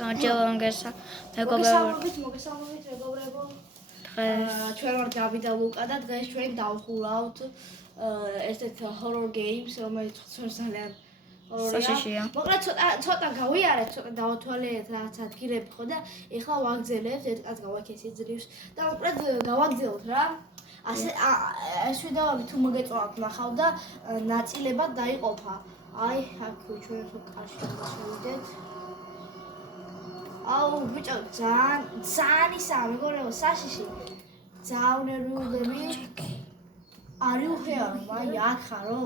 გამარჯობა მოგესალმებით მეგობრებო. ჩვენ ვართ გაბი და ლუკა და დღეს ჩვენ დავხურავთ ერთ horror games, რომელიც ჩვენ ძალიან საშიშია. მოკლედ ცოტა გავიარეთ, ცოტა დავთვალეთ რაღაც ადგილები ხო და ეხლა ვაგზელებთ, ერთ კაც გავაკეთე ძლივს და მოკლედ გავაგზავნოთ რა. ასე ეს ვიდეოები თუ მოგეწონათ ნახავ და ნაწილებად დაიყოფა. აი, აქ ჩვენ ხო კარში შევიდეთ. აუ ბიჭო ძალიან ისაა მეგობრებო საშიში ძალიან ნერვიულები Are you here? მაი აქ ხარო?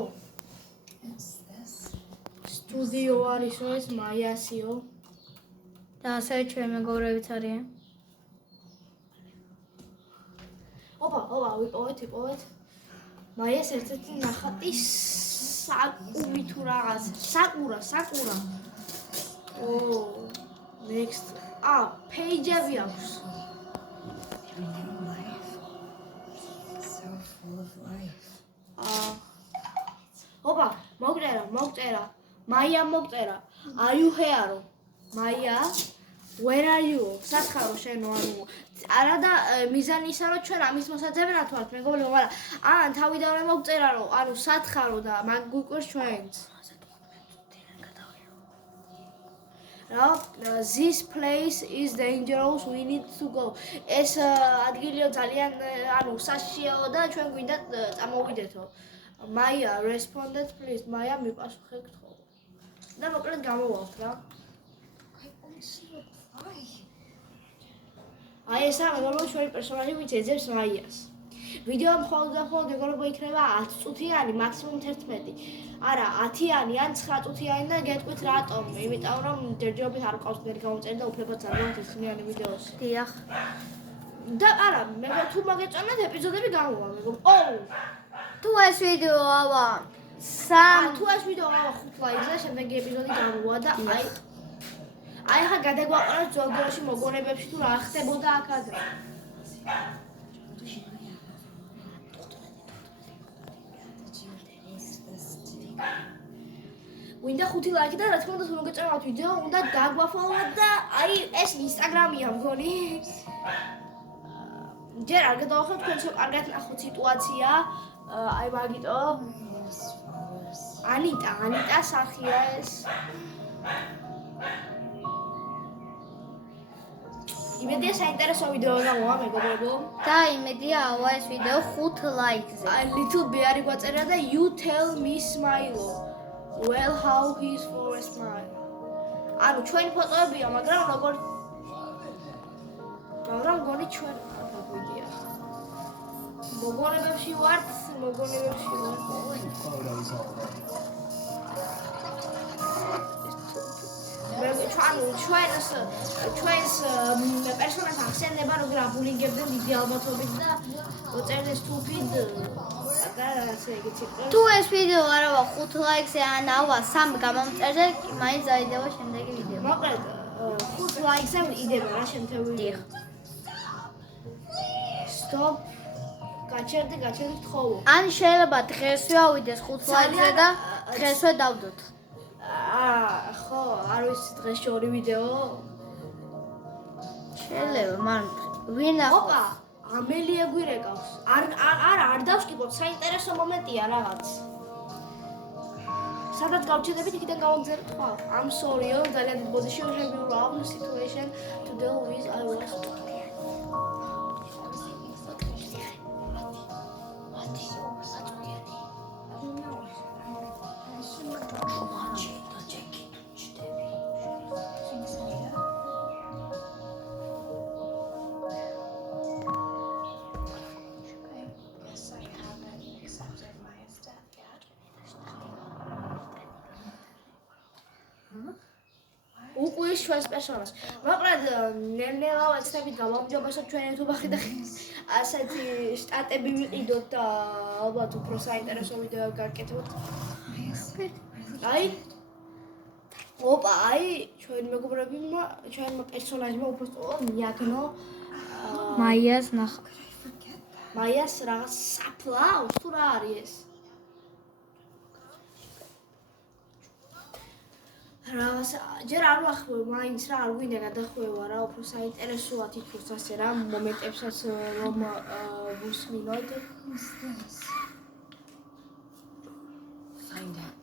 სტუდიო არისო ეს მაიასიო და ასევე ჩვენ მეგობრებიც არიან. ოპა ვიპოვეთ მაიას ერთ-ერთი ნახატი საკური თუ რაღაც საკურა Next. Page-ები აქვს. ოპა, მოგწერა. მაია მოგწერა. Are you here? მაია, where are you? სათხარო შენო ანუ არა და მიზანი ისა რომ ჩვენ ამის მოსაძებნად ვართ მეგობრებო, მაგრამ თავიდანვე მოგწერა რომ ანუ სათხარო და მაგ გვიყვარს ჩვენც. This place is dangerous, we need to go. ეს ადგილია ძალიან ანუ საშიშიაო და ჩვენ გვინდა წამოვიდეთო. Maya responded please. Maya მიპასუხეთ ხო. და მოკლედ გამოვავთ რა. აი ესა მეგობრებო ჩვენი პერსონაჟი ვინც ეძებს მაიას. ვიდეო მხოლოდ მეგობრებო იქნება 10 წუთიანი, მაქსიმუმ 11. არა 10-იანი ან 9 წუთიანი და გეტყვით რატომ? იმიტომ რომ ჯერჯერობით არ ყავს მერი გამომწერი და უფლება ძალიან თესნიანი ვიდეოსი. დიახ. და არა, მეგობრებო თუ მოგეწონათ ეპიზოდები გამოვა მეგობრებო. თუ ეს ვიდეო ავა 5 ლაიქზე შემდეგი ეპიზოდი გამოვა და აი ხა გადაგვაყენოთ ძველ დროში მოგონებებში თუ რა ხდებოდა აქ ადრე. Winda 5 ლაიქი და რა თქმა უნდა თუ მოგეწონათ ვიდეო, უნდა დაგვაფოლოვოთ და აი ეს ინსტაგრამია მგონი. ჯერ არ გადავახოთ თქვენსო კარგად ნახოთ სიტუაცია. აი მაგიტო. ანიტა სახია ეს. იმედია საინტერესო ვიდეო გამოვა მეგობრებო. და იმედია ავა ეს ვიდეო 5 ლაიქზე. A little bit არის გვაწერა და you tell me smile. Well how his for a smile. ანუ ჩვენი ფოტოებია, მაგრამ გონი ჩვენ დაგვიდია. მოგონებებში ვართ. ჩვენს პერსონაჟს ახსენდება რომ გრაბულინგებდნენ დიდი ალბათობით და მოწერდეს თუფით და რაღაცა ეგეთი. თუ ეს ვიდეო არავა 5 ლაიქზე ან ავა 3 გამომწერზე, მაინც დაიდება შემდეგი ვიდეო. მოკლედ 5 ლაიქზე იდება რა შემთხვევით. დიახ. Stop. გაჩერდით ხოლმე. ან შეიძლება დღესვე ავიდეს 5 ლაიქზე და დღესვე დავდოთ. ხო, არ ვიცი დღეს ორი ვიდეო. შეიძლება, მაგრამ ვინ ოპა, ამელია გვირეკავს. არ დავშკიფოთ, საინტერესო მომენტია რაღაც. სადაც გავჩერდებით, იქიდან გავაგზავნეთ ხო? I'm sorry, ძალიან დიდ ბოდიში have a wrong situation to deal with. I was უყურეს ჩვენს პერსონაჟს. მოკლედ ნელ-ნელა ვეცდებით გამომჯობესოთ ჩვენ YouTube-ში და ასეთი სტატები ვიყიდოთ და ალბათ უფრო საინტერესო ვიდეო გაკეთებთ. აი ჩვენ მეგობრებმა, ჩვენმა პერსონაჟმა უბრალოდ მიაგნო მაიას ნახა. მაიას რაღაც საფლავს თუ რა არის ეს? რაღაც ჯერ არ ვახმევ მაინც რა არ გვინდა გადახვევა რა უფრო საინტერესოა თითქოს ასე რა მომენტებსაც რომ ვუსმინოთ Find out.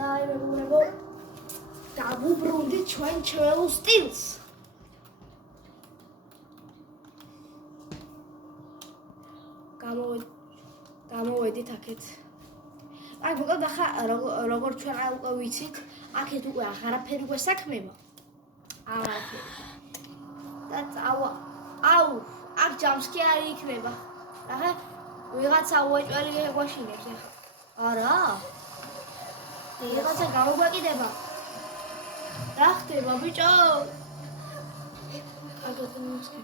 დაი მეგობრებო დავუბრუნდით ჩვენ ჩვეულ სტილს გამოვედით აქეთ აი მოკლედ ახლა როგორ ჩვენ უკვე ვიცით აქეთ უკვე აღარაფერი გვესაქმება აღარაფერი და აუ აქ ჯამსკი არ იქნება ახლა ვიღაცა უეჭველი ეგვაშინებს ახლა არა ვიღაცა გამოგვაკიდება რა ხდება ბიჭო აგეთ მომსკი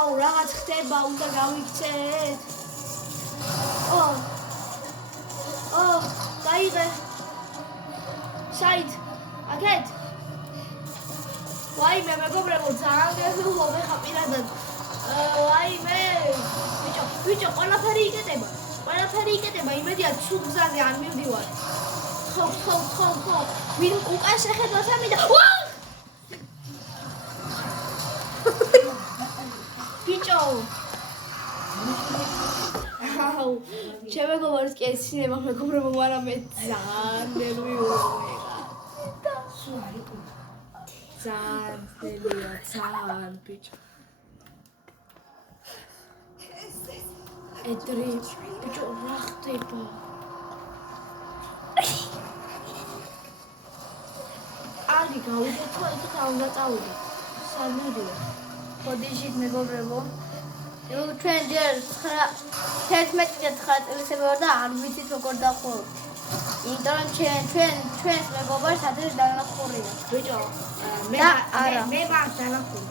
აუ რაღაც ხდება უნდა გავიქცეთ დაიღე საით აქეთ ვაიმე მეგობრებო ძალიან გეზრუნავ ხა პირადად ვაიმე ბიჭო ყველაფერი იკეტება იმედია ცუდ გზაზე არ მივდივარ ხო ვინ უკან შეხედოთ ამიდა ბიჭო აუ შემეგობარს კი ეცინება მეგობრებო მაგრამ მე ძალიან ნერვიულია ძალიან ბიჭო ედრი ბიჭო რა ხდება აგი გავიდეთ ხო იქით არ უნდა წავიდეთ სამუდია ხოდიშით მეგობრებო ჩვენ ჯერ 11-9 წელიწადი ვარ და არ ვიცით როგორ დავხუროთ იმიტომ რომ ჩვენს მეგობარს ადრე დანახურია ბიჭო მე მაგ დანახურე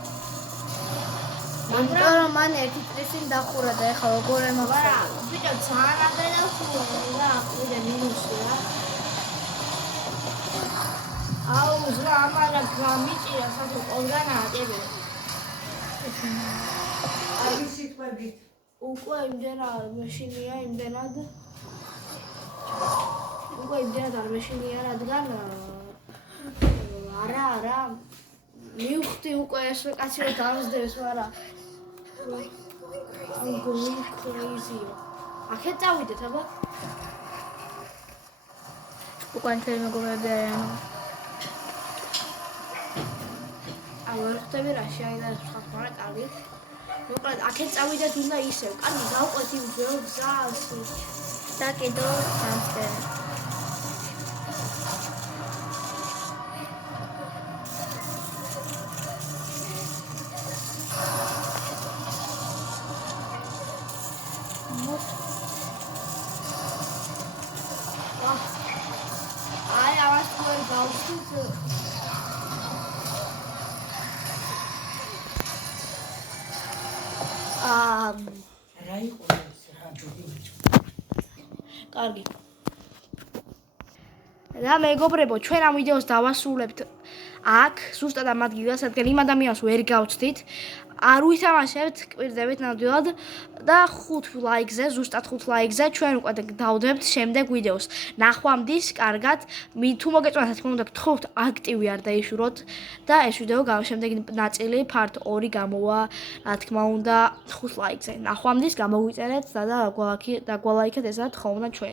იმიტომ რომ მან 1 წლის წინ დახურა და ეხლა როგორ ემოხარა ბიჭო ძალიან ადრე დახურა და აკიდე მინუსი რა აუ ზრა ამალა გამიჭირა საერთოდ ყველგანაა ტებე Are სიტყვებით? უკვე იმდენად არ მეშინია რადგან არა მივხვდი უკვე ეს კაცი რომ დამსდევს მაგრამ I'm going crazy აქეთ წავიდეთ აბა უკან ჩვენ მეგობრები არიან აღარ ხტები რა შეიძლება სხვა მაგრამ კარგი მოკლედ აქეთ წავიდეთ უნდა ისევ კარგი გავყვეთ იმ ძველ გზას და კიდო დამსდევ აი ავას თქვენ გავხდით რა იყო ეს რა ჯობი კარგი და მეგობრებო ჩვენ ამ ვიდეოს დავასრულებთ აქ ზუსტად ამ ადგილას რადგან იმ ადამიანს ვერ გავცდით არ ვითამაშებთ კვირდებით ნამდვილად და 5 ლაიქზე ზუსტად 5 ლაიქზე ჩვენ უკვე დავდებთ შემდეგ ვიდეოს ნახვამდის კარგად თუ მოგეწონათ რა თქმა უნდა გთხოვთ აქტივი არ დაიშუროთ და ეს ვიდეო შემდეგი ნაწილი part 2 გამოვა რა თქმა უნდა 5 ლაიქზე ნახვამდის გამოვიწერეთ და დაგვალაიქეთ ესაა თხოვნა ჩვენ